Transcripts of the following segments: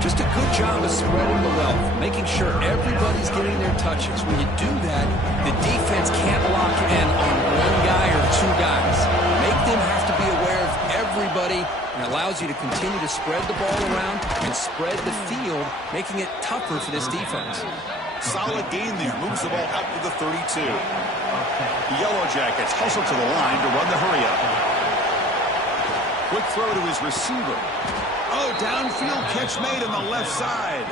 Just a good job of spreading the wealth, making sure everybody's getting their touches. When you do that, the defense can't lock in on one guy or two guys. Make them have to be aware of everybody, and allows you to continue to spread the ball around and spread the field, making it tougher for this defense. Solid gain there. Moves the ball out to the 32. The Yellow Jackets hustle to the line to run the hurry-up. Quick throw to his receiver. Oh, downfield catch made on the left side.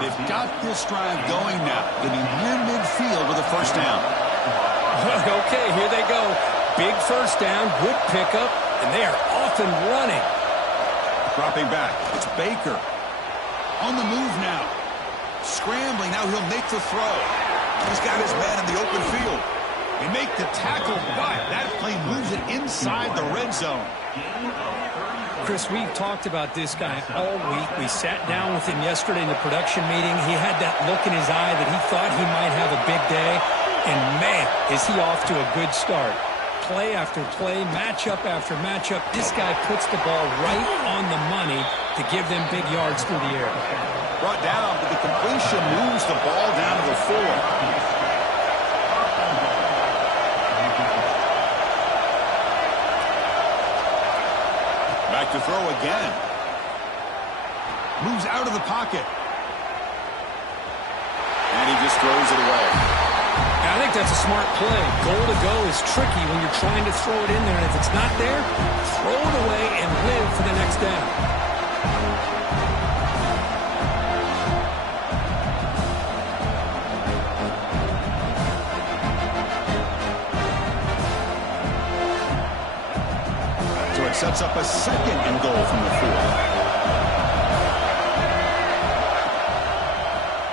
They've got this drive going now, getting near midfield with a first down. Okay, here they go. Big first down, good pickup, and they are off and running. Dropping back, it's Baker. On the move now. Scrambling, now he'll make the throw. He's got his man in the open field. They make the tackle, but that play moves it inside the red zone. Chris, we've talked about this guy all week. We sat down with him yesterday in the production meeting. He had that look in his eye that he thought he might have a big day. And, man, is he off to a good start. Play after play, matchup after matchup. This guy puts the ball right on the money to give them big yards through the air. Brought down, but the completion moves the ball down to the 4. Back to throw again. Moves out of the pocket. And he just throws it away. I think that's a smart play. Goal to go is tricky when you're trying to throw it in there, and if it's not there, throw it away and live for the next down. So it sets up a second and goal from the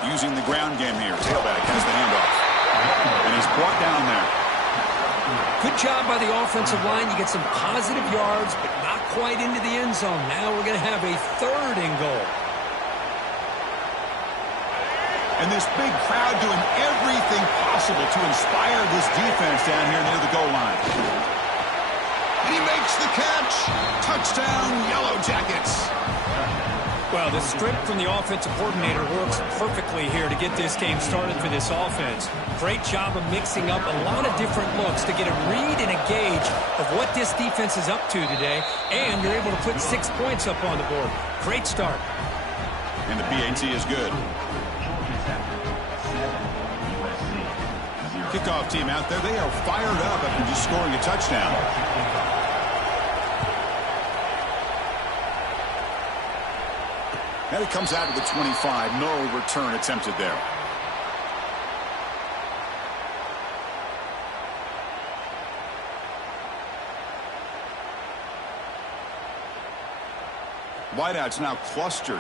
4. Using the ground game here. Tailback has the handoff. And he's brought down there. Good job by the offensive line. You get some positive yards, but not quite into the end zone. Now we're going to have a third and goal. And this big crowd doing everything possible to inspire this defense down here near the goal line. And he makes the catch. Touchdown, Yellow Jackets. Well, the script from the offensive coordinator works perfectly here to get this game started for this offense. Great job of mixing up a lot of different looks to get a read and a gauge of what this defense is up to today, and you're able to put 6 points up on the board. Great start. And the PAT is good. Kickoff team out there, they are fired up after just scoring a touchdown. And it comes out to the 25. No return attempted there. Wideouts now clustered.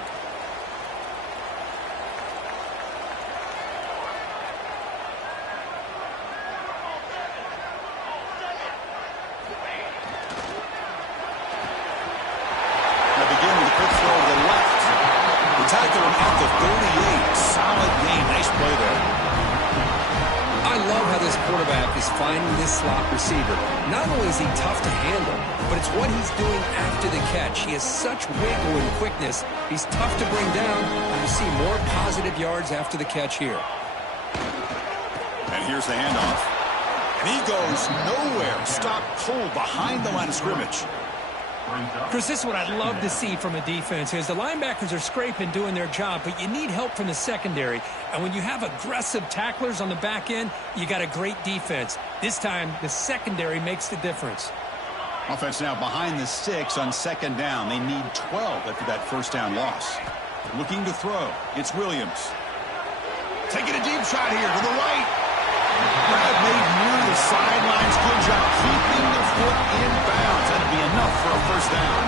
Now begin with a quick throw to the left. Tackle him at the 38. Solid game. Nice play there. I love how this quarterback is finding this slot receiver. Not only is he tough to handle, but it's what he's doing after the catch. He has such wiggle and quickness. He's tough to bring down, and you see more positive yards after the catch here. And here's the handoff. And he goes nowhere. Stop cold behind the line of scrimmage. Chris, this is what I'd love to see from a defense is the linebackers are scraping, doing their job, but you need help from the secondary. And when you have aggressive tacklers on the back end, you got a great defense. This time, the secondary makes the difference. Offense now behind the 6 on second down. They need 12 after that first down loss. Looking to throw. It's Williams. Taking a deep shot here to the right. Grab made near the sidelines. Good job keeping the foot in bounds. That'll be enough for a first down.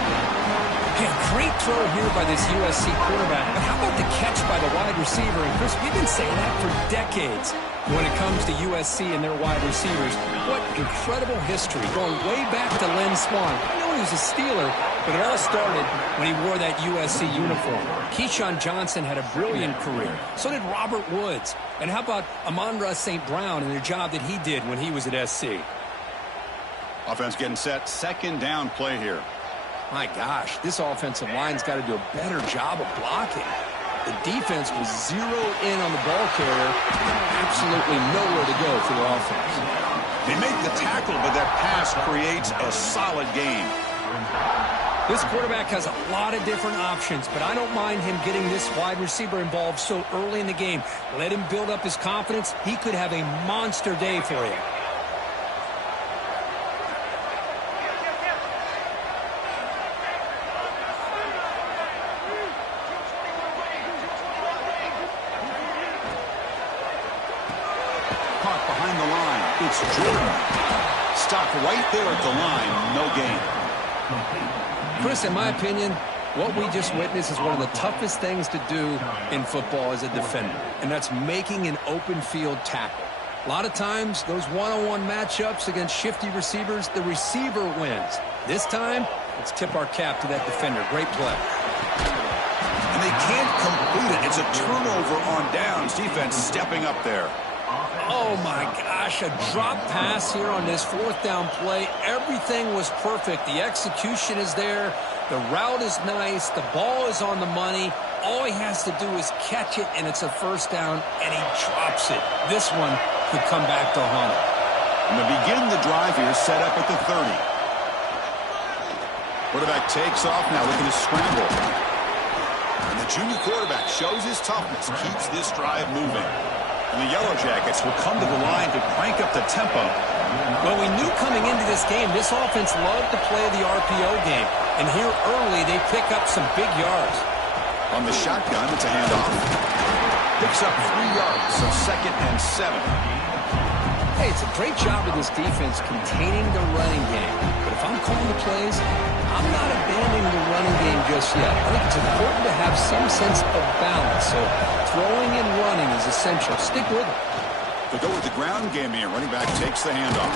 Hey, great throw here by this USC quarterback. But how about the catch by the wide receiver? And Chris, we've been saying that for decades when it comes to USC and their wide receivers. What incredible history going way back to Len Swan. I know he was a Steeler, but it all started when he wore that USC uniform. Keyshawn Johnson had a brilliant career. So did Robert Woods. And how about Amon-Ra St. Brown and the job that he did when he was at SC? Offense getting set. Second down play here. My gosh, this offensive line's got to do a better job of blocking. The defense was zeroed in on the ball carrier. Absolutely nowhere to go for the offense. They make the tackle, but that pass creates a solid gain. This quarterback has a lot of different options, but I don't mind him getting this wide receiver involved so early in the game. Let him build up his confidence. He could have a monster day for you. Caught behind the line. It's Jordan. Stopped right there at the line. No gain. Chris, in my opinion, what we just witnessed is one of the toughest things to do in football as a defender, and that's making an open field tackle. A lot of times, those one-on-one matchups against shifty receivers, the receiver wins. This time, let's tip our cap to that defender. Great play. And they can't complete it. It's a turnover on downs. Defense stepping up there. Oh, my gosh, a drop pass here on this fourth down play. Everything was perfect. The execution is there. The route is nice. The ball is on the money. All he has to do is catch it, and it's a first down, and he drops it. This one could come back to haunt him. And they begin the drive here, set up at the 30. Quarterback takes off now, looking to scramble. And the junior quarterback shows his toughness, keeps this drive moving. And the Yellow Jackets will come to the line to crank up the tempo. Well, we knew coming into this game, this offense loved to play the RPO game. And here early, they pick up some big yards. On the shotgun, it's a handoff. Picks up 3 yards, so 2nd and 7. Hey, it's a great job of this defense containing the running game. But if I'm calling the plays, I'm not abandoning the running game just yet. I think it's important to have some sense of balance. So throwing and running is essential. Stick with it. They go with the ground game here. Running back takes the handoff.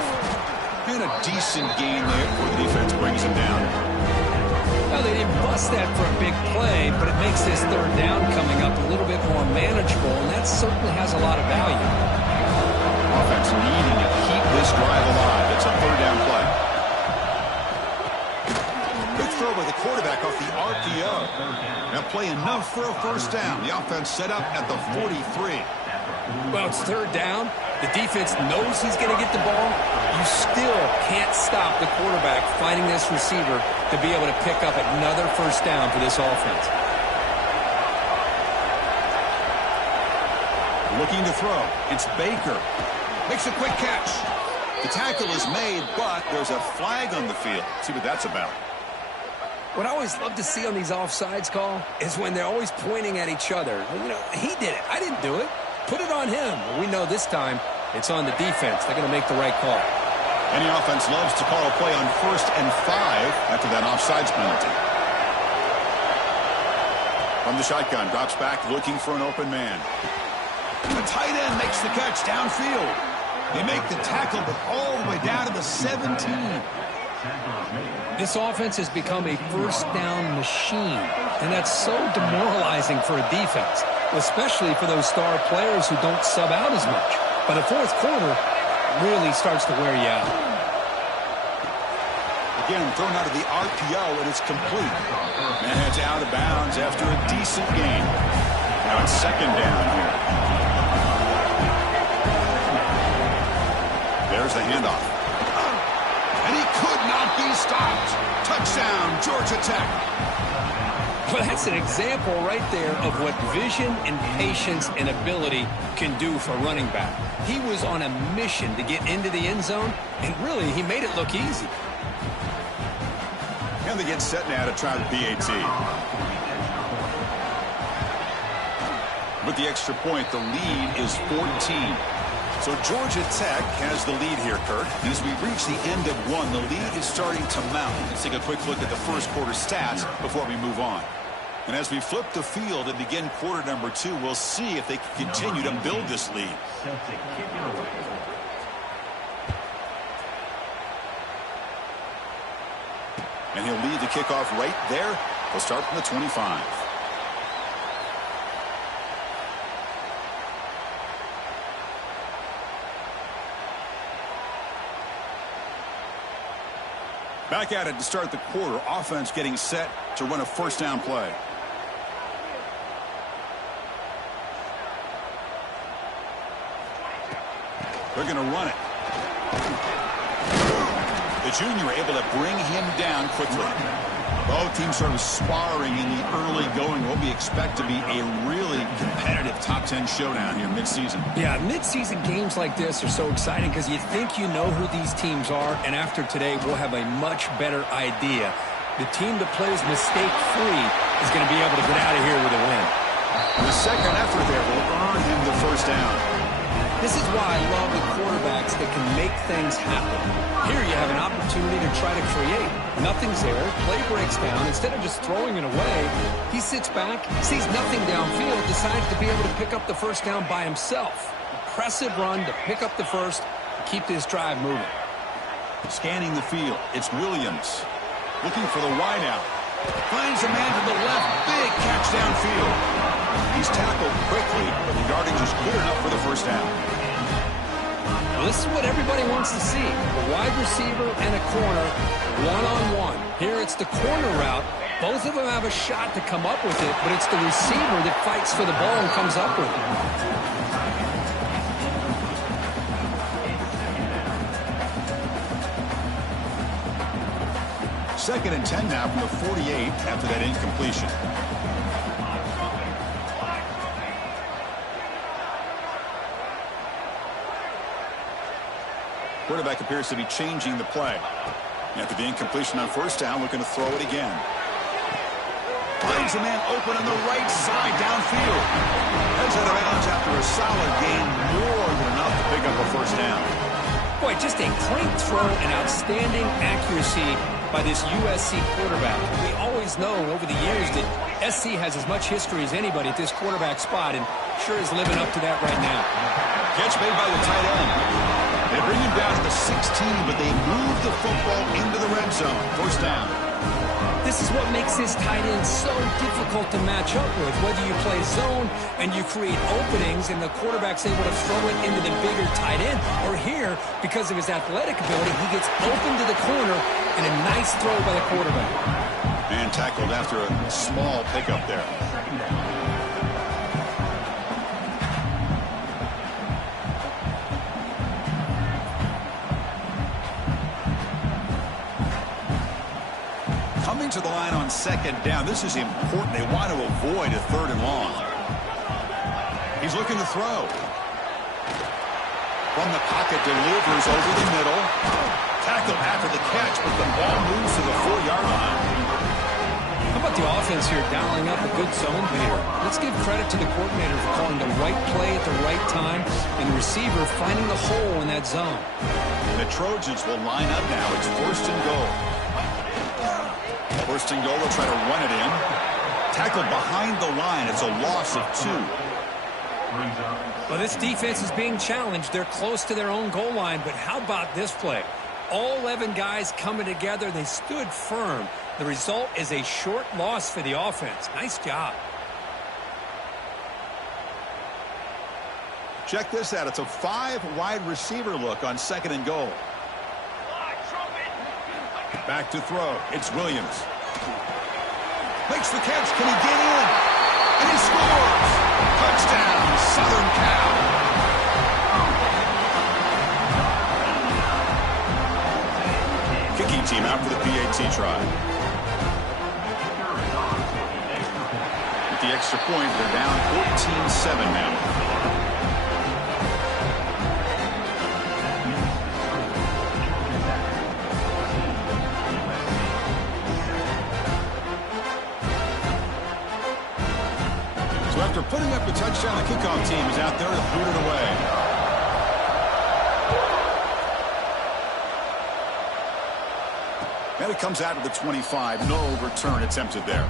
And a decent gain there before the defense brings him down. Now, they didn't bust that for a big play, but it makes this third down coming up a little bit more manageable, and that certainly has a lot of value. Offense needing to keep this drive alive. It's a third down play. Good throw by the quarterback off the RPO. Now play enough for a first down. The offense set up at the 43. Well, it's third down. The defense knows he's going to get the ball. You still can't stop the quarterback finding this receiver to be able to pick up another first down for this offense. Looking to throw. It's Baker. Makes a quick catch. The tackle is made, but there's a flag on the field. See what that's about. What I always love to see on these offsides call is when they're always pointing at each other. You know, he did it. I didn't do it. Put it on him. We know this time it's on the defense. They're going to make the right call. Any offense loves to call a play on 1st and 5 after that offsides penalty. From the shotgun, drops back looking for an open man. The tight end makes the catch downfield. They make the tackle, but all the way down to the 17. This offense has become a first down machine, and that's so demoralizing for a defense, especially for those star players who don't sub out as much. By the fourth quarter, really starts to wear you out. Again, thrown out of the RPO, and it's complete. And it's out of bounds after a decent gain. Now it's 2nd down here. There's the handoff. And he could not be stopped. Touchdown, Georgia Tech. Well, that's an example right there of what vision and patience and ability can do for a running back. He was on a mission to get into the end zone, and really, he made it look easy. And they get set now to try the PAT. With the extra point, the lead is 14. So Georgia Tech has the lead here, Kirk. And as we reach the end of one, the lead is starting to mount. Let's take a quick look at the first quarter stats before we move on. And as we flip the field and begin quarter number 2, we'll see if they can continue to build this lead. And he'll lead the kickoff right there. We'll start from the 25. Back at it to start the quarter. Offense getting set to run a first down play. They're going to run it. The junior able to bring him down quickly. Both teams sort of sparring in the early going. What we expect to be a really competitive top 10 showdown here midseason. Yeah, midseason games like this are so exciting because you think you know who these teams are, and after today we'll have a much better idea. The team that plays mistake-free is going to be able to get out of here with a win. The second effort there will earn him the first down. This is why I love the quarterbacks that can make things happen. Here you have an opportunity to try to create. Nothing's there. Play breaks down. Instead of just throwing it away, he sits back, sees nothing downfield, decides to be able to pick up the first down by himself. Impressive run to pick up the first, keep this drive moving. Scanning the field, it's Williams. Looking for the wideout. Finds a man to the left. Big catch downfield. He's tackled quickly, but the yardage is good enough for the first down. Well, this is what everybody wants to see. A wide receiver and a corner, one-on-one. Here it's the corner route. Both of them have a shot to come up with it, but it's the receiver that fights for the ball and comes up with it. Second and 10 now from the 48 after that incompletion. Quarterback appears to be changing the play. After the incompletion on first down, looking to throw it again. Finds a man open on the right side downfield. Heads out of bounds after a solid gain, more than enough to pick up a first down. Boy, just a great throw and outstanding accuracy by this USC quarterback. We always know over the years that SC has as much history as anybody at this quarterback spot, and sure is living up to that right now. Catch made by the tight end. They bring him down to the 16, but they move the football into the red zone. First down. This is what makes this tight end so difficult to match up with. Whether you play zone and you create openings and the quarterback's able to throw it into the bigger tight end, or here, because of his athletic ability, he gets open to the corner and a nice throw by the quarterback. And tackled after a small pickup there. Coming to the line on second down. This is important. They want to avoid a third and long. He's looking to throw. From the pocket, delivers over the middle. Tackled after the catch, but the ball moves to the 4-yard line. How about the offense here dialing up a good zone beater? Let's give credit to the coordinator for calling the right play at the right time and the receiver finding the hole in that zone. The Trojans will line up now. It's first and goal. First and goal, they'll try to run it in. Tackled behind the line. It's a loss of 2. Well, this defense is being challenged. They're close to their own goal line, but how about this play? All 11 guys coming together. They stood firm. The result is a short loss for the offense. Nice job. Check this out. It's a 5-wide receiver look on second and goal. Back to throw. It's Williams. Makes the catch. Can he get in? And he scores! Touchdown, Southern Cal. Kicking team out for the PAT try. With the extra point, they're down 14-7 now. After putting up the touchdown, the kickoff team is out there to boot it away. And it comes out of the 25. No return attempted there.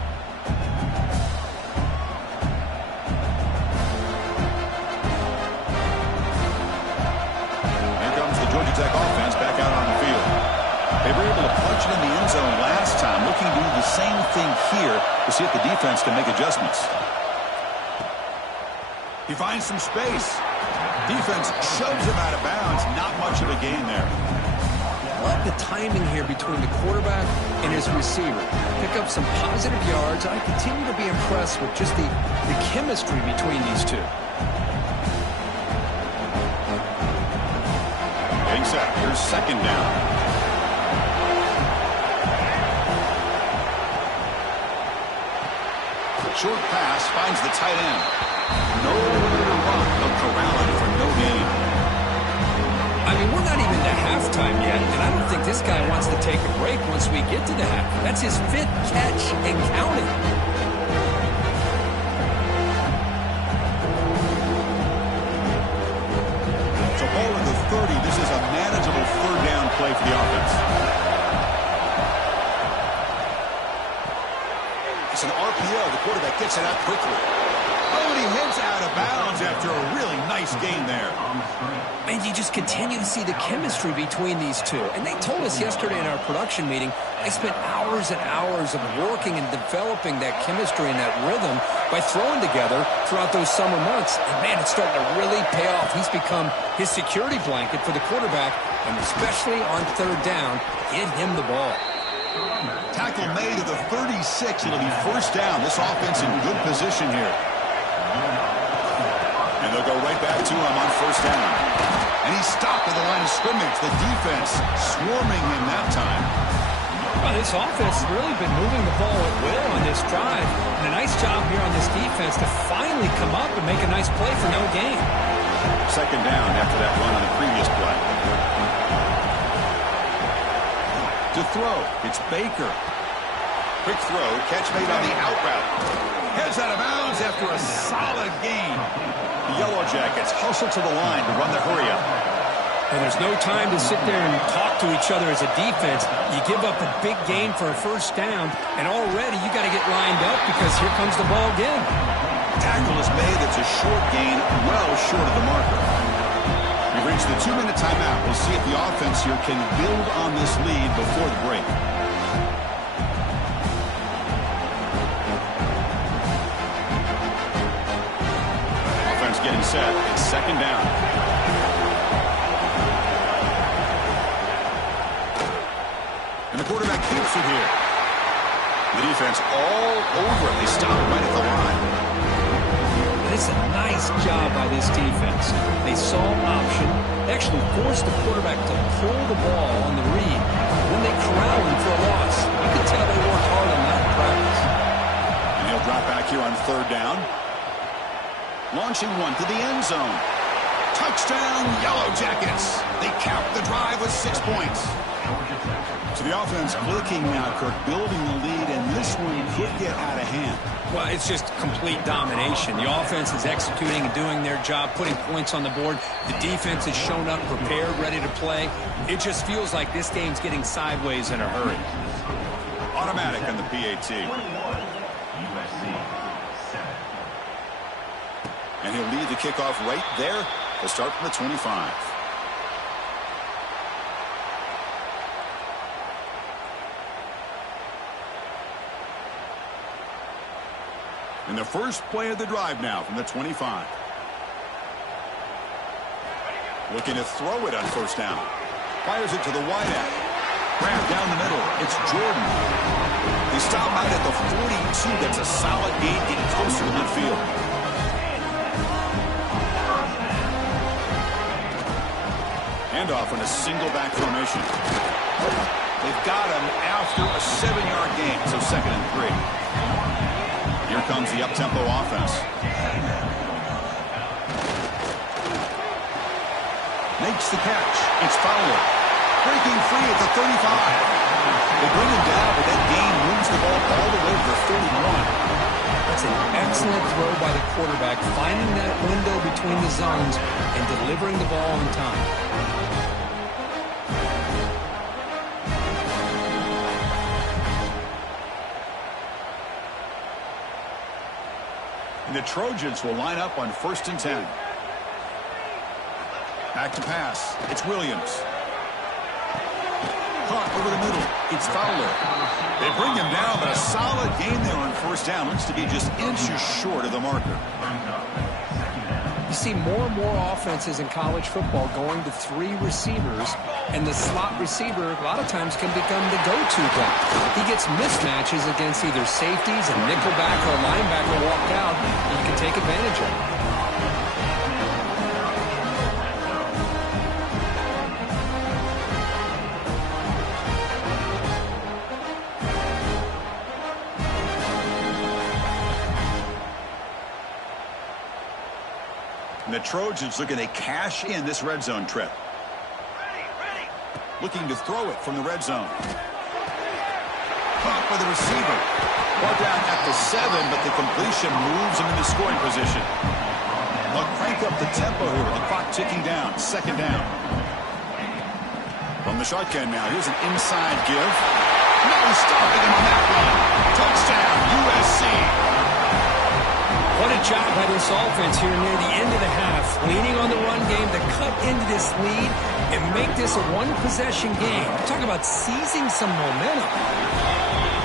Here comes the Georgia Tech offense back out on the field. They were able to punch it in the end zone last time, looking to do the same thing here to see if the defense can make adjustments. He finds some space. Defense shoves him out of bounds. Not much of a gain there. love the timing here between the quarterback and his receiver. Pick up some positive yards. I continue to be impressed with just the chemistry between these two. Getting set. Here's second down. Short pass finds the tight end. Nowhere to run. They'll corral him for no gain. I mean, we're not even to halftime yet, and I don't think this guy wants to take a break once we get to the half. That's his 5th catch and counting. So ball at the 30. This is a manageable third down play for the offense. It's an RPO. The quarterback gets it out quickly. Oh, and he heads out of bounds after a really nice gain there. And you just continue to see the chemistry between these two. And they told us yesterday in our production meeting, they spent hours and hours of working and developing that chemistry and that rhythm by throwing together throughout those summer months. And, man, it's starting to really pay off. He's become his security blanket for the quarterback, and especially on third down, get him the ball. Tackle made at the 36. It'll be first down. This offense in good position here. And they'll go right back to him on first down. And he's stopped at the line of scrimmage. The defense swarming him that time. Well, this offense has really been moving the ball at will on this drive. And a nice job here on this defense to finally come up and make a nice play for no gain. Second down after that run on the previous play. To throw, it's Baker. Quick throw, catch made on the out route. Heads out of bounds after a solid gain. The Yellow Jackets hustle to the line to run the hurry-up. And there's no time to sit there and talk to each other as a defense. You give up a big gain for a first down, and already you got to get lined up because here comes the ball again. Tackle is made. That's a short gain, well short of the marker. We've reached the 2-minute timeout. We'll see if the offense here can build on this lead before the break. Offense getting set. It's second down. And the quarterback keeps it here. The defense all over it. They stop right at the line. It's a nice job by this defense. They saw option. They actually forced the quarterback to pull the ball on the read. Then they corral him for a loss. You can tell they worked hard on that in practice. And he'll drop back here on third down. Launching one to the end zone. Touchdown, Yellow Jackets. They count the drive with 6 points. So the offense clicking now, Kirk, building the lead, and this one could get out of hand. Well, it's just complete domination. The offense is executing and doing their job, putting points on the board. The defense has shown up, prepared, ready to play. It just feels like this game's getting sideways in a hurry. Automatic on the PAT. And he'll lead the kickoff right there to start from the 25. And the first play of the drive now from the 25. Looking to throw it on first down. Fires it to the wideout. Grabbed down the middle. It's Jordan. They stop out at the 42. That's a solid gain, getting closer to midfield. Handoff on a single back formation. They've got him after a 7-yard gain, so 2nd and 3. Here comes the up-tempo offense. Makes the catch. It's Fowler. Breaking free at the 35. They bring him down, but that gain moves the ball all the way to the 31. That's an excellent throw by the quarterback, finding that window between the zones and delivering the ball on time. And the Trojans will line up on 1st and 10. Back to pass. It's Williams. Caught over the middle. It's Fowler. They bring him down, but a solid gain there on first down. Looks to be just inches short of the marker. You see more and more offenses in college football going to 3 receivers, and the slot receiver a lot of times can become the go-to guy. He gets mismatches against either safeties, a nickelback, or a linebacker walked out, and you can take advantage of it. And the Trojans looking to cash in this red zone trip. Looking to throw it from the red zone. Caught by the receiver. Ball down at the 7, but the completion moves him into scoring position. They'll crank up the tempo here. The clock ticking down. 2nd down. From the shotgun now. Here's an inside give. No stopping him on that one. Touchdown, USC. What a job by this offense here near the end of the half, leaning on the run game to cut into this lead and make this a one-possession game. Talk about seizing some momentum.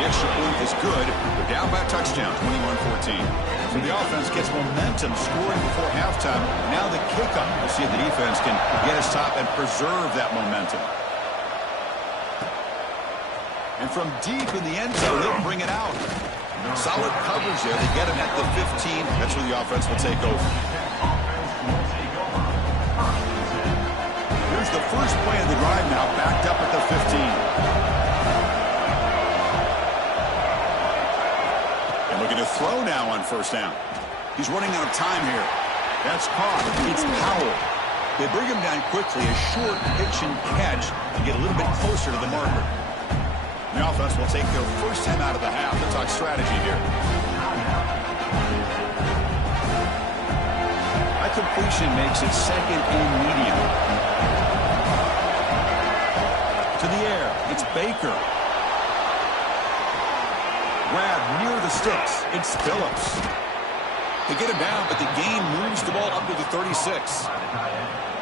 The extra point is good. They're down by a touchdown, 21-14. So the offense gets momentum scoring before halftime. Now the kickoff. We'll see if the defense can get his top and preserve that momentum. And from deep in the end zone, they'll bring it out. Solid coverage there. They get him at the 15. That's where the offense will take over. Here's the first play of the drive now, backed up at the 15. And looking to throw now on 1st down. He's running out of time here. That's caught. It's Powell. They bring him down quickly. A short pitch and catch to get a little bit closer to the marker. The offense will take their first time out of the half to talk strategy here. That completion makes it 2nd and medium. To the air, it's Baker. Grab near the sticks, it's Phillips. They get him down, but the gain moves the ball up to the 36.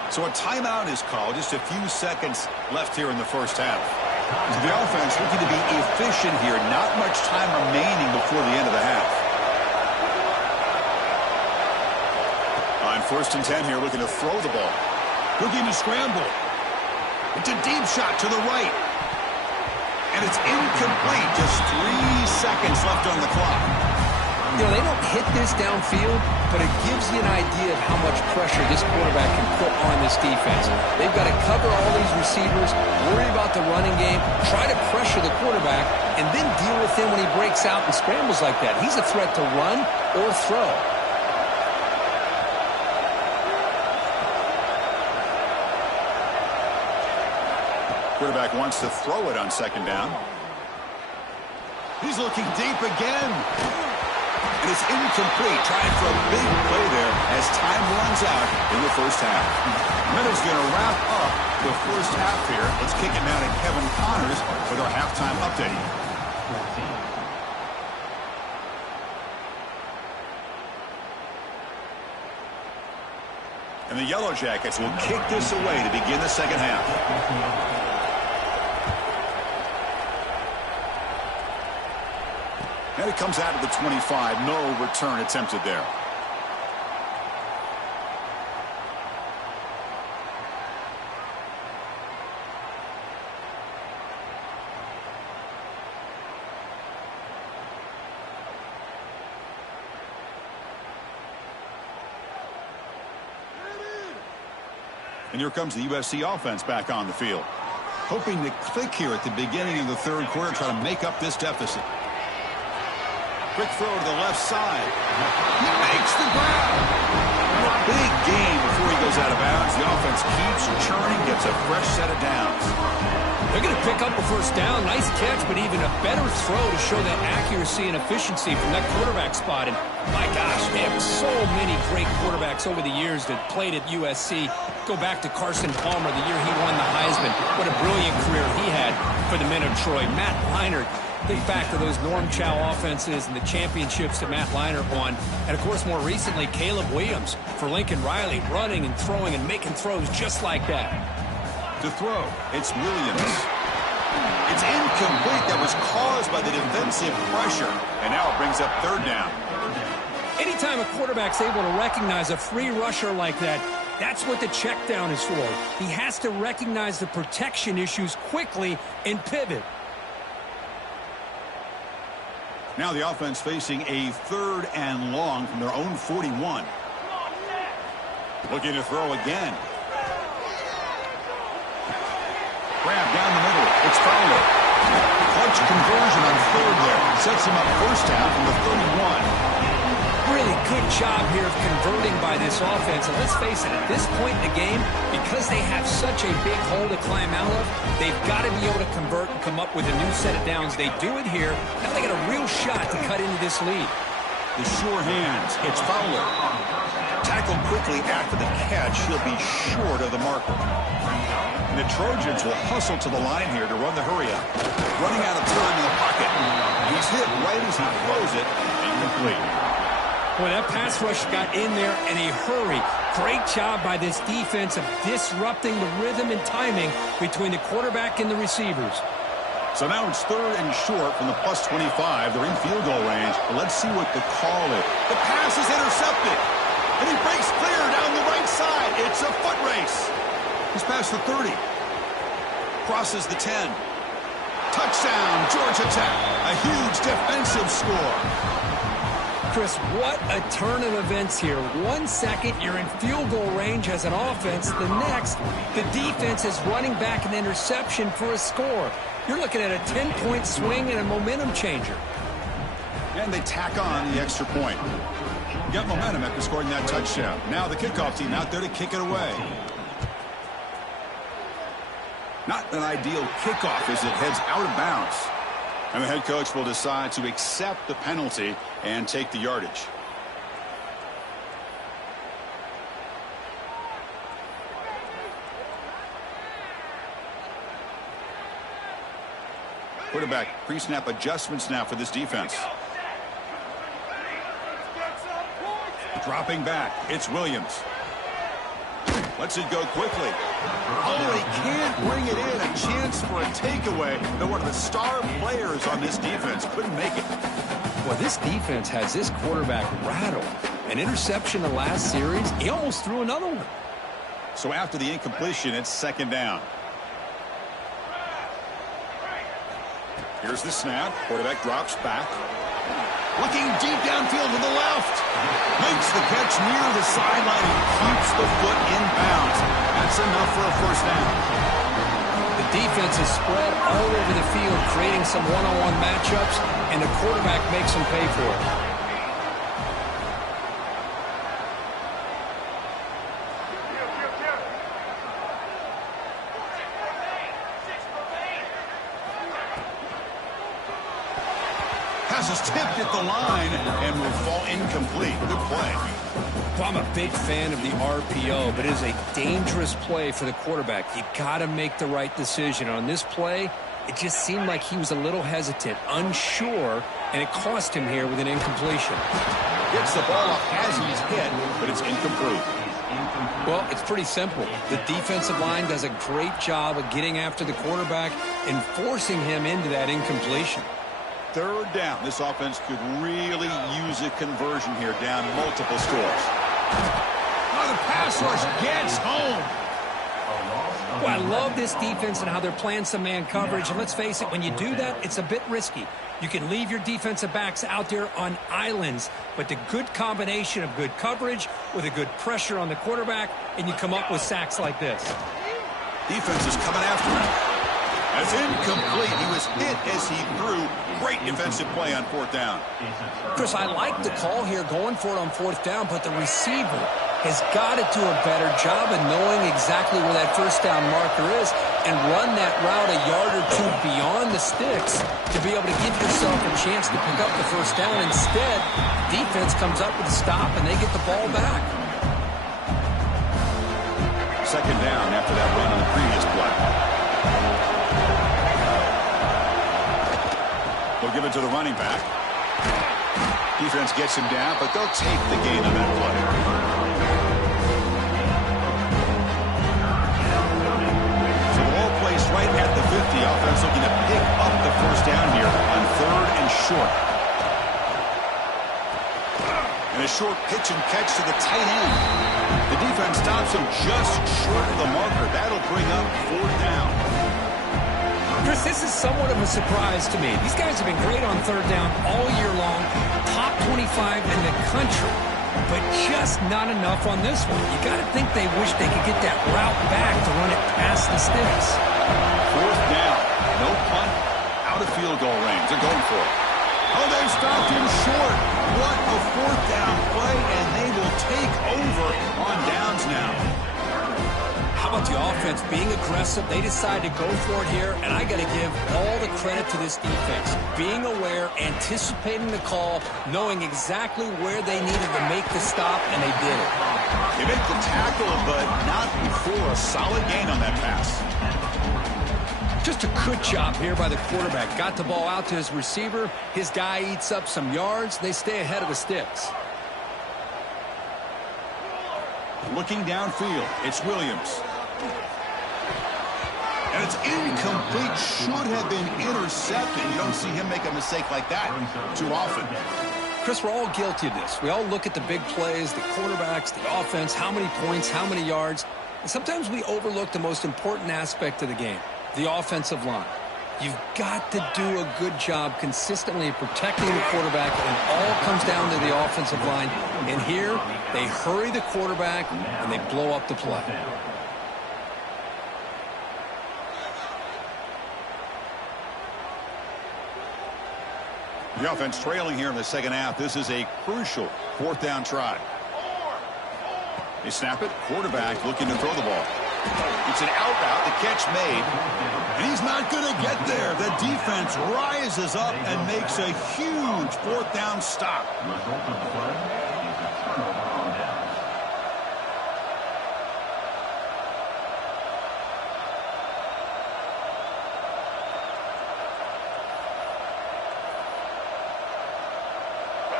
So a timeout is called, just a few seconds left here in the first half. So the offense looking to be efficient here. Not much time remaining before the end of the half. On 1st and 10 here, looking to throw the ball. Looking to scramble. It's a deep shot to the right. And it's incomplete. Just 3 seconds left on the clock. You know, they don't hit this downfield, but it gives you an idea of how much pressure this quarterback can put on this defense. They've got to cover all these receivers, worry about the running game, try to pressure the quarterback, and then deal with him when he breaks out and scrambles like that. He's a threat to run or throw. Quarterback wants to throw it on 2nd down. He's looking deep again. And it's incomplete. Trying for a big play there as time runs out in the first half. Meadows going to wrap up the first half here. Let's kick it now to Kevin Connors with our halftime update. And the Yellow Jackets will kick this away to begin the 2nd half. And it comes out of the 25. No return attempted there. And here comes the USC offense back on the field. Hoping to click here at the beginning of the 3rd quarter, try to make up this deficit. Quick throw to the left side. He makes the grab. And a big gain before he goes out of bounds. The offense keeps churning, gets a fresh set of downs. They're going to pick up a 1st down. Nice catch, but even a better throw to show that accuracy and efficiency from that quarterback spot. And my gosh, they have so many great quarterbacks over the years that played at USC. Go back to Carson Palmer, the year he won the Heisman. What a brilliant career he had for the men of Troy. Matt Leinart. Think back to those Norm Chow offenses and the championships that Matt Leinart won. And, of course, more recently, Caleb Williams for Lincoln Riley, running and throwing and making throws just like that. To throw, it's Williams. It's incomplete. That was caused by the defensive pressure. And now it brings up 3rd down. Anytime a quarterback's able to recognize a free rusher like that, that's what the check down is for. He has to recognize the protection issues quickly and pivot. Now the offense facing a 3rd and long from their own 41. Looking to throw again. Grab down the middle. It's Fowler. Clutch conversion on 3rd there. Sets him up first down from the 31. Really good job here of converting by this offense. And let's face it, at this point in the game, because they have such a big hole to climb out of, they've got to be able to convert and come up with a new set of downs. They do it here. Now they got a real shot to cut into this lead. The sure hands. It's Fowler. Tackled quickly after the catch. He'll be short of the marker. And the Trojans will hustle to the line here to run the hurry up. Running out of time in the pocket. He's hit right as he throws it. Incomplete. Boy, that pass rush got in there in a hurry. Great job by this defense of disrupting the rhythm and timing between the quarterback and the receivers. So now it's 3rd and short from the plus 25. They're in field goal range. But let's see what the call is. The pass is intercepted. And he breaks clear down the right side. It's a foot race. He's past the 30. Crosses the 10. Touchdown, Georgia Tech. A huge defensive score. Chris, what a turn of events here. 1 second, you're in field goal range as an offense. The next, the defense is running back an interception for a score. You're looking at a 10-point swing and a momentum changer. And they tack on the extra point. Got momentum after scoring that touchdown. Now the kickoff team out there to kick it away. Not an ideal kickoff as it heads out of bounds. And the head coach will decide to accept the penalty and take the yardage. Quarterback pre-snap adjustments now for this defense. Dropping back, it's Williams. Lets it go quickly. Oh, he can't bring it in. A chance for a takeaway. But one of the star players on this defense couldn't make it. Well, this defense has this quarterback rattled. An interception the last series. He almost threw another one. So after the incompletion, it's 2nd down. Here's the snap. Quarterback drops back. Looking deep downfield to the left. Makes the catch near the sideline and keeps the foot in bounds. That's enough for a first down. The defense is spread all over the field, creating some one-on-one matchups, and the quarterback makes them pay for it. Is tipped at the line and will fall incomplete. Good play. Well, I'm a big fan of the RPO, but it is a dangerous play for the quarterback. You got to make the right decision. On this play, it just seemed like he was a little hesitant, unsure, and it cost him here with an incompletion. Gets the ball up as he's hit, but it's incomplete. Well, it's pretty simple. The defensive line does a great job of getting after the quarterback and forcing him into that incompletion. 3rd down. This offense could really use a conversion here, down multiple scores. Oh, the pass rush gets home. Well, I love this defense and how they're playing some man coverage. And let's face it, when you do that, it's a bit risky. You can leave your defensive backs out there on islands, but the good combination of good coverage with a good pressure on the quarterback, and you come up with sacks like this. Defense is coming after him. That's incomplete. He was hit as he threw. Great defensive play on 4th down. Chris, I like the call here going for it on 4th down, but the receiver has got to do a better job of knowing exactly where that first down marker is and run that route a yard or two beyond the sticks to be able to give yourself a chance to pick up the first down. Instead, defense comes up with a stop and they get the ball back. 2nd down after that run on the previous play. They'll give it to the running back. Defense gets him down, but they'll take the gain on that play. So the ball placed right at the 50. Offense looking to pick up the first down here on 3rd and short. And a short pitch and catch to the tight end. The defense stops him just short of the marker. That'll bring up 4th down. Chris, this is somewhat of a surprise to me. These guys have been great on 3rd down all year long. Top 25 in the country. But just not enough on this one. You got to think they wish they could get that route back to run it past the sticks. 4th down. No punt. Out of field goal range. They're going for it. Oh, they stopped him short. What a 4th down play, and they will take over on downs now. How about the offense being aggressive? They decide to go for it here, and I got to give all the credit to this defense. Being aware, anticipating the call, knowing exactly where they needed to make the stop, and they did it. They make the tackle, but not before a solid gain on that pass. Just a good job here by the quarterback. Got the ball out to his receiver. His guy eats up some yards. They stay ahead of the sticks. Looking downfield, it's Williams. And it's incomplete. Should have been intercepted. You don't see him make a mistake like that too often. Chris, we're all guilty of this. We all look at the big plays, the quarterbacks, the offense, how many points, how many yards. And sometimes we overlook the most important aspect of the game, the offensive line. You've got to do a good job consistently of protecting the quarterback, and it all comes down to the offensive line. And here, they hurry the quarterback, and they blow up the play. The offense trailing here in the second half. This is a crucial 4th down try. They snap it. Quarterback looking to throw the ball. It's an out route. The catch made. And he's not going to get there. The defense rises up and makes a huge 4th down stop.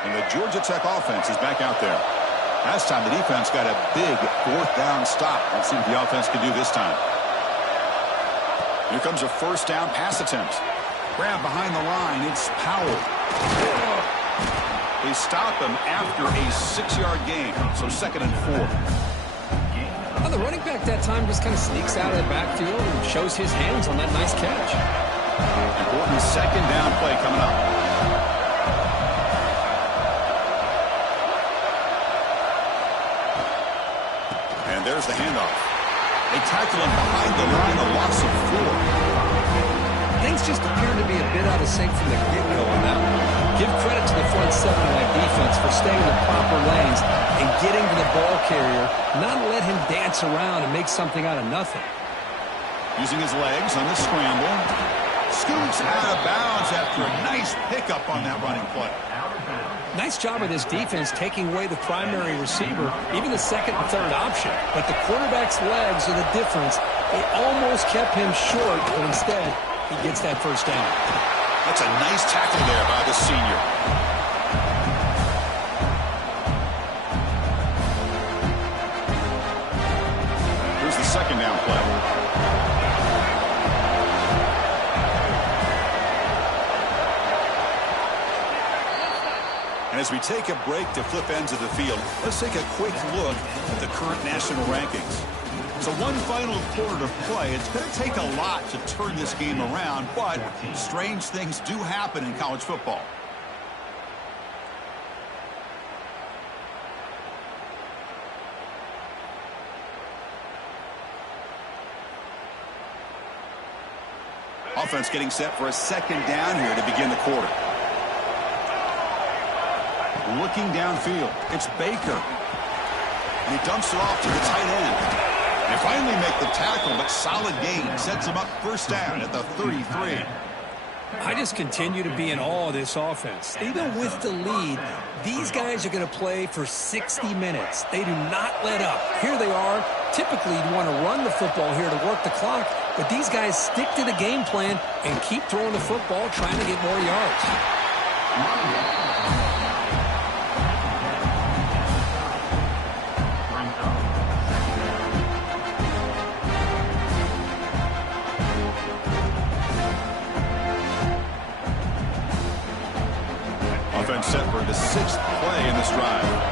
And the Georgia Tech offense is back out there. Last time the defense got a big 4th down stop. Let's see what the offense can do this time. Here comes a 1st down pass attempt. Grab behind the line. It's Powell. They stop him after a 6-yard gain. So 2nd and 4. Well, the running back that time just kind of sneaks out of the backfield and shows his hands on that nice catch. Important 2nd down play coming up. And there's the handoff. They tackle him behind the line, a loss of 4. Things just appear to be a bit out of sync from the get-go on that one. Give credit to the front 7 of that defense for staying in the proper lanes and getting to the ball carrier, not let him dance around and make something out of nothing. Using his legs on the scramble. Scoots out of bounds after a nice pickup on that running play. Nice job of this defense taking away the primary receiver, even the 2nd and 3rd option. But the quarterback's legs are the difference. They almost kept him short, but instead, he gets that 1st down. That's a nice tackle there by the senior. Here's the 2nd down play. And as we take a break to flip ends of the field, let's take a quick look at the current national rankings. So one final quarter to play. It's going to take a lot to turn this game around, but strange things do happen in college football. Offense getting set for a 2nd down here to begin the quarter. Looking downfield, it's Baker. And he dumps it off to the tight end. They finally make the tackle, but solid gain sets him up 1st down at the 33. I just continue to be in awe of this offense. Even with the lead, these guys are going to play for 60 minutes. They do not let up. Here they are. Typically, you'd want to run the football here to work the clock, but these guys stick to the game plan and keep throwing the football, trying to get more yards. Offense set for the 6th play in this drive.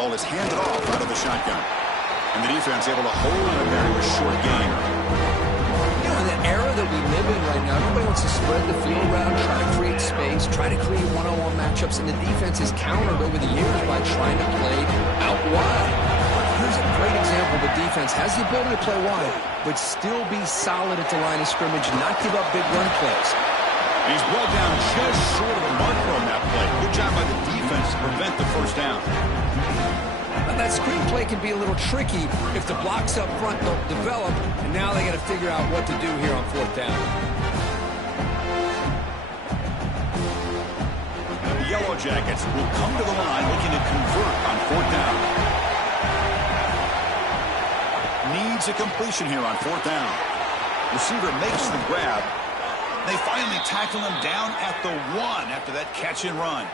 ball is handed off out of the shotgun. And the defense able to hold it there to a short game. You know, in the era that we live in right now, everybody wants to spread the field around, try to create space, try to create one-on-one matchups, and the defense is countered over the years by trying to play out wide. Here's a great example of a defense has the ability to play wide, but still be solid at the line of scrimmage, not give up big run plays. And he's brought down just short of the marker on that play. Good job by the defense to prevent the first down. That screenplay can be a little tricky if the blocks up front don't develop, and now they got to figure out what to do here on fourth down. The Yellow Jackets will come to the line looking to convert on fourth down. Needs a completion here on fourth down. Receiver makes the grab. They finally tackle him down at the 1 after that catch and run.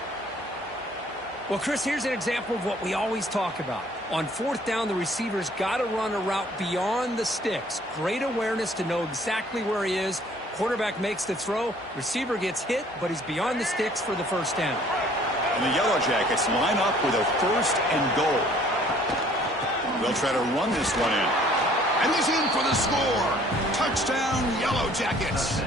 Well, Chris, here's an example of what we always talk about. On fourth down, the receiver's got to run a route beyond the sticks. Great awareness to know exactly where he is. Quarterback makes the throw. Receiver gets hit, but he's beyond the sticks for the first down. And the Yellow Jackets line up with a first and goal. They'll try to run this one in. And he's in for the score. Touchdown, Yellow Jackets.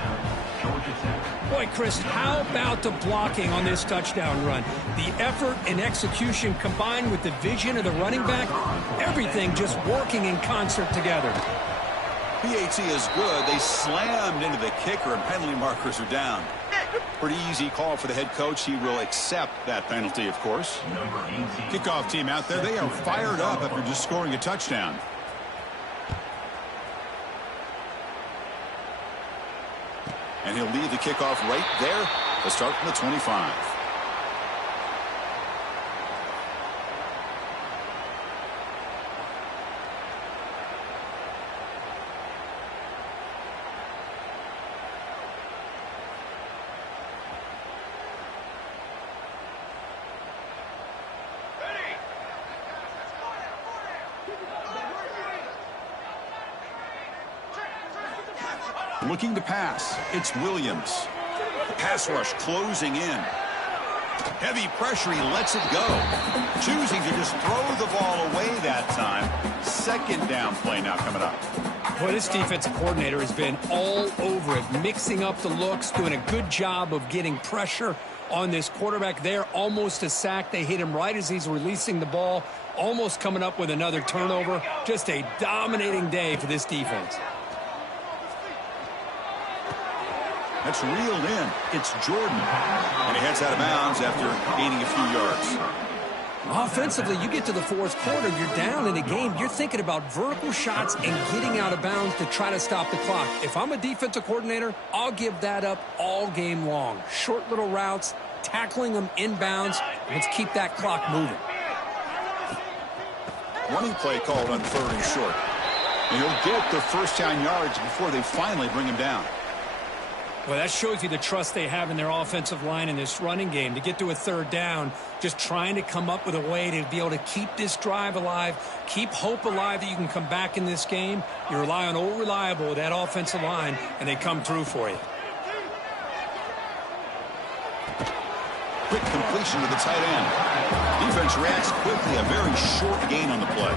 Boy, Chris, how about the blocking on this touchdown run? The effort and execution combined with the vision of the running back, everything just working in concert together. PAT is good. They slammed into the kicker, and penalty markers are down. Pretty easy call for the head coach. He will accept that penalty, of course. Kickoff team out there, they are fired up after just scoring a touchdown. And he'll lead the kickoff right there to start from the 25. Looking to pass. It's Williams. The pass rush closing in. Heavy pressure. He lets it go. Choosing to just throw the ball away that time. Second down play now coming up. Well, this defensive coordinator has been all over it, mixing up the looks, doing a good job of getting pressure on this quarterback there. Almost a sack. They hit him right as he's releasing the ball. Almost coming up with another turnover. Just a dominating day for this defense. That's reeled in. It's Jordan. And he heads out of bounds after gaining a few yards. Offensively, you get to the fourth quarter, you're down in a game. You're thinking about vertical shots and getting out of bounds to try to stop the clock. If I'm a defensive coordinator, I'll give that up all game long. Short little routes, tackling them inbounds. Let's keep that clock moving. Running play called on third and short. And he'll get the first down yards before they finally bring him down. Well, that shows you the trust they have in their offensive line in this running game. To get to a third down, just trying to come up with a way to be able to keep this drive alive, keep hope alive that you can come back in this game. You rely on old reliable, that offensive line, and they come through for you. Quick completion to the tight end. Defense reacts quickly. A very short gain on the play.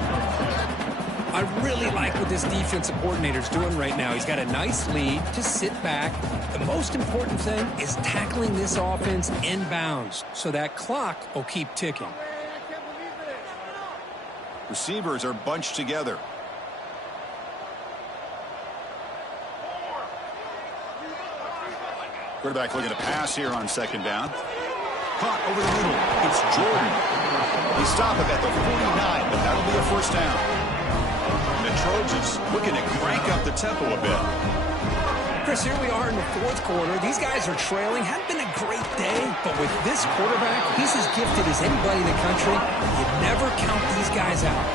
I really like what this defensive coordinator's doing right now. He's got a nice lead to sit back. The most important thing is tackling this offense inbounds so that clock will keep ticking. Receivers are bunched together. Quarterback looking to pass here on second down. Caught over the middle. It's Jordan. He stopped him at the 49, but that'll be a first down. And the Trojans looking to crank up the tempo a bit. Chris, here we are in the fourth quarter. These guys are trailing. Hadn't been a great day, but with this quarterback, he's as gifted as anybody in the country. You never count these guys out.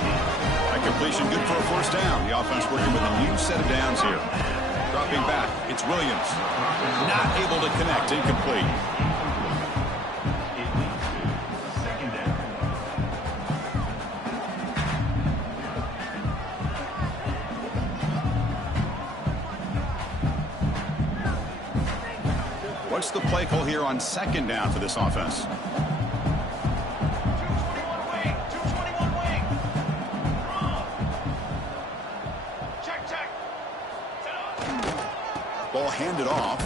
That completion good for a first down. The offense working with a new set of downs here. Dropping back, it's Williams. Not able to connect, incomplete. What's the play call here on second down for this offense? hand it off.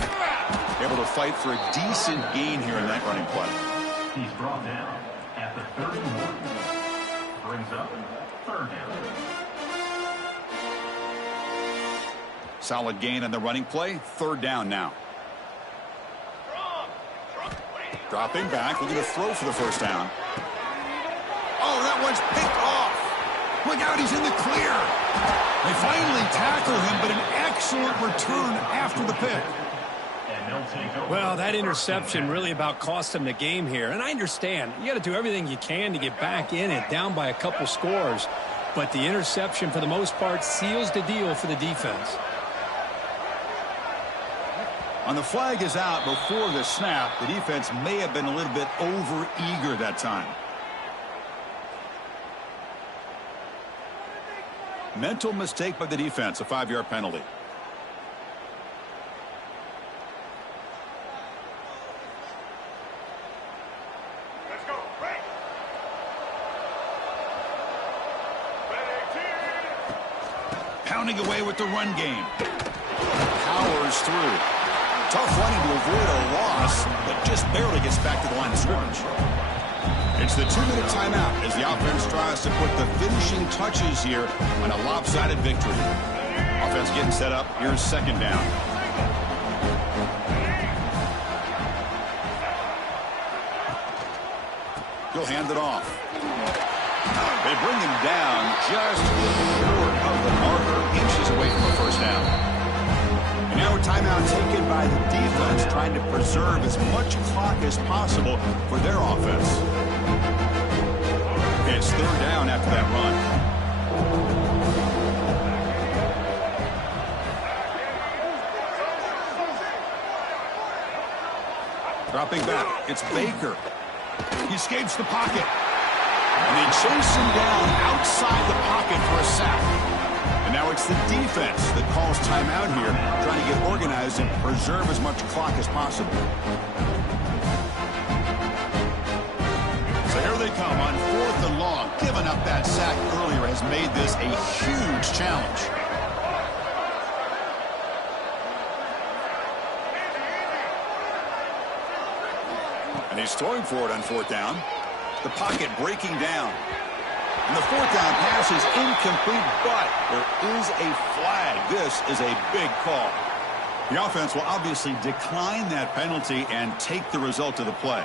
Able to fight for a decent gain here in that running play. He's brought down at the 31. Brings up third down. Solid gain on the running play. Third down now. Dropping back, looking to throw for the first down. Oh, that one's picked off. Look out, he's in the clear. They finally tackle him, but an excellent return after the pick. Well, that interception really about cost him the game here. And I understand, you got to do everything you can to get back in it, down by a couple scores. But the interception, for the most part, seals the deal for the defense. On the flag is out before the snap. The defense may have been a little bit over-eager that time. Mental mistake by the defense, a 5-yard penalty. Let's go. Right. Pounding away with the run game. Powers through. Tough running to avoid a loss, but just barely gets back to the line of scrimmage. It's the 2-minute timeout as the offense tries to put the finishing touches here on a lopsided victory. Offense getting set up. Here's second down. He'll hand it off. They bring him down just short of the marker, inches away from a first down. And now a timeout taken by the defense, trying to preserve as much clock as possible for their offense. It's third down after that run. Dropping back, it's Baker. He escapes the pocket. And they chase him down outside the pocket for a sack. And now it's the defense that calls timeout here, trying to get organized and preserve as much clock as possible. So here they come on 4th and long. Giving up that sack earlier has made this a huge challenge. And he's throwing for it on 4th down. The pocket breaking down. And the 4th down pass is incomplete, but there is a flag. This is a big call. The offense will obviously decline that penalty and take the result of the play.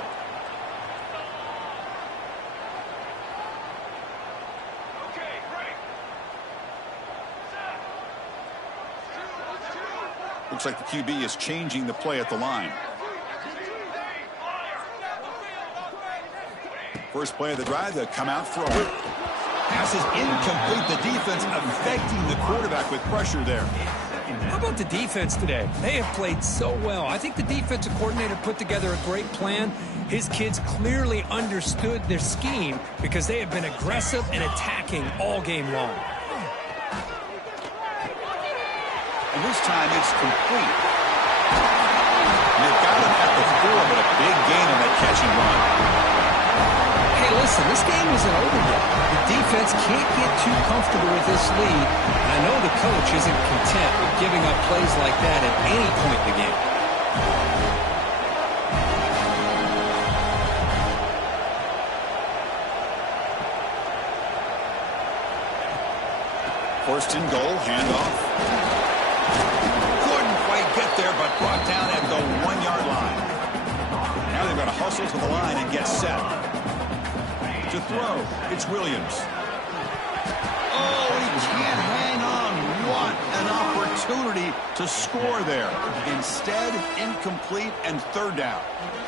Looks like the QB is changing the play at the line. First play of the drive, they'll come out throw. Pass is incomplete. The defense affecting the quarterback with pressure there. How about the defense today? They have played so well. I think the defensive coordinator put together a great plan. His kids clearly understood their scheme because they have been aggressive and attacking all game long. And this time it's complete. And they've got him at the 4, but a big gain on that catch and run. Hey, listen, this game isn't over yet. The defense can't get too comfortable with this lead. And I know the coach isn't content with giving up plays like that at any point in the game. First and goal, handoff. Couldn't quite get there, but brought down at the 1-yard line. Now they've got to hustle to the line and get set. To throw, it's Williams. Oh, he can't hang on. What an opportunity to score there. Instead, incomplete and third down.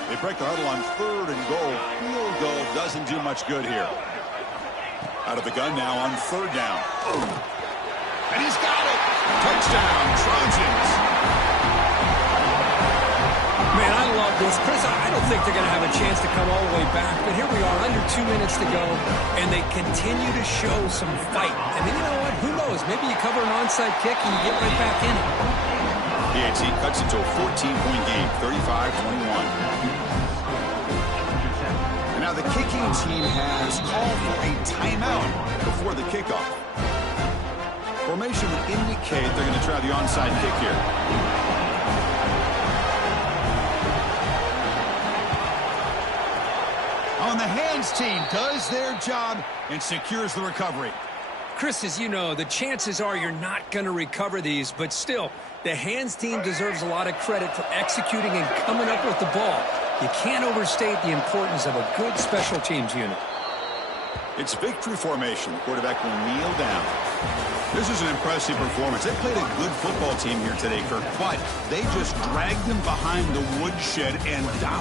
They break the huddle on 3rd and goal. Field goal doesn't do much good here. Out of the gun now on 3rd down. And he's got it. Touchdown, Trojans. Man, I love this. Chris, I don't think they're going to have a chance to come all the way back, but here we are, under 2 minutes to go, and they continue to show some fight. I mean, you know what? Who knows? Maybe you cover an onside kick and you get right back in it. PAT cuts it to a 14-point game, 35-21. And now the kicking team has called for a timeout before the kickoff. Formation would indicate they're going to try the onside kick here. Oh, and the hands team does their job and secures the recovery. Chris, as you know, the chances are you're not going to recover these, but still, the hands team deserves a lot of credit for executing and coming up with the ball. You can't overstate the importance of a good special teams unit. It's victory formation. The quarterback will kneel down. This is an impressive performance. They played a good football team here today, Kirk, but they just dragged them behind the woodshed and dominated.